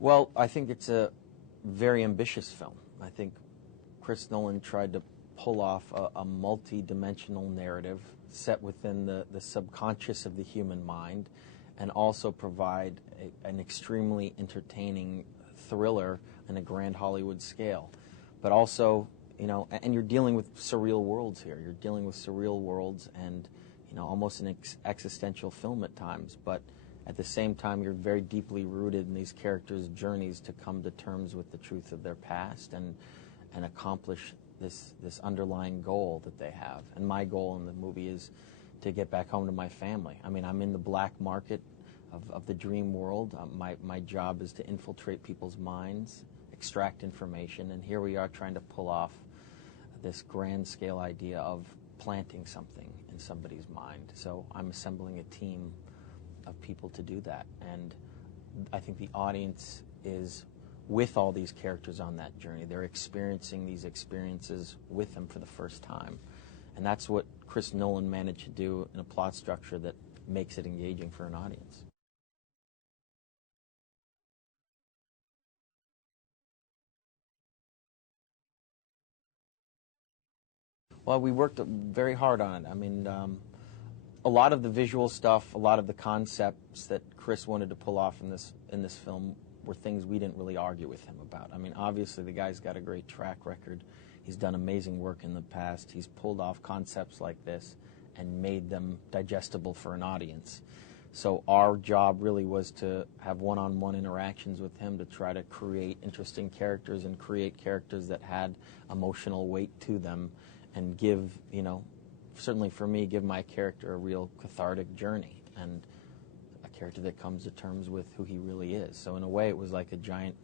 Well, I think it's a very ambitious film. I think Chris Nolan tried to pull off a multi-dimensional narrative set within the subconscious of the human mind, and also provide an extremely entertaining thriller in a grand Hollywood scale. But also, you know, and you're dealing with surreal worlds here. You're dealing with surreal worlds and, you know, almost an existential film at times. But at the same time, you're very deeply rooted in these characters' journeys to come to terms with the truth of their past and accomplish this underlying goal that they have. And my goal in the movie is to get back home to my family. I mean, I'm in the black market of the dream world. My job is to infiltrate people's minds, extract information, and here we are trying to pull off this grand scale idea of planting something in somebody's mind. So I'm assembling a team of people to do that, and I think the audience is with all these characters on that journey. They're experiencing these experiences with them for the first time, and that's what Chris Nolan managed to do in a plot structure that makes it engaging for an audience. Well, we worked very hard on it. I mean, a lot of the visual stuff, a lot of the concepts that Chris wanted to pull off in this film were things we didn't really argue with him about. I mean, obviously the guy's got a great track record. He's done amazing work in the past. He's pulled off concepts like this and made them digestible for an audience. So our job really was to have one-on-one interactions with him to try to create interesting characters and create characters that had emotional weight to them and give, you know, certainly for me, give my character a real cathartic journey and a character that comes to terms with who he really is. So in a way, it was like a giant,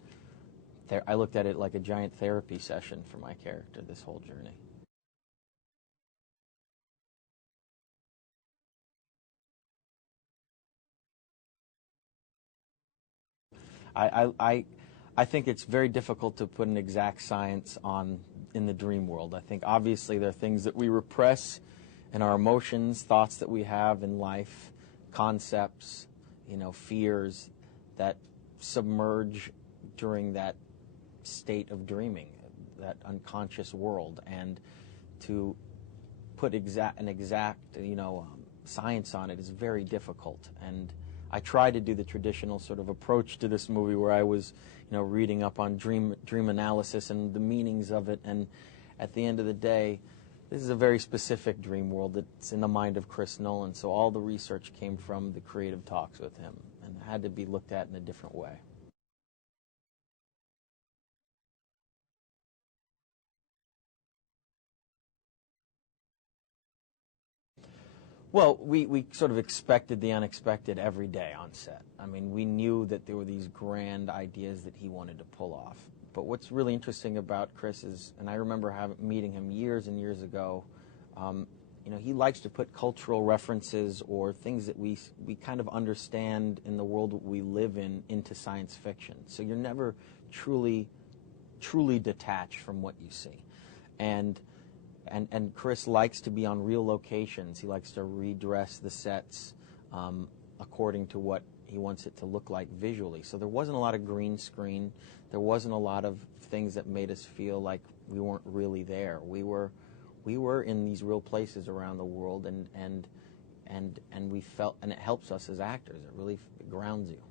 I looked at it like a giant therapy session for my character, this whole journey. I think it's very difficult to put an exact science on in the dream world. I think obviously there are things that we repress in our emotions, thoughts that we have in life, concepts, you know, fears that submerge during that state of dreaming, that unconscious world. And to put an exact, you know, science on it is very difficult. And I tried to do the traditional sort of approach to this movie where I was, you know, reading up on dream analysis and the meanings of it. And at the end of the day, this is a very specific dream world that's in the mind of Chris Nolan. So all the research came from the creative talks with him and had to be looked at in a different way. Well, we sort of expected the unexpected every day on set. I mean, we knew that there were these grand ideas that he wanted to pull off. But what's really interesting about Chris is, and I remember meeting him years and years ago, you know, he likes to put cultural references or things that we kind of understand in the world that we live in into science fiction. So you're never truly detached from what you see. And Chris likes to be on real locations. He likes to redress the sets according to what he wants it to look like visually. So there wasn't a lot of green screen. There wasn't a lot of things that made us feel like we weren't really there. We were in these real places around the world, and we felt, and it helps us as actors. It really grounds you.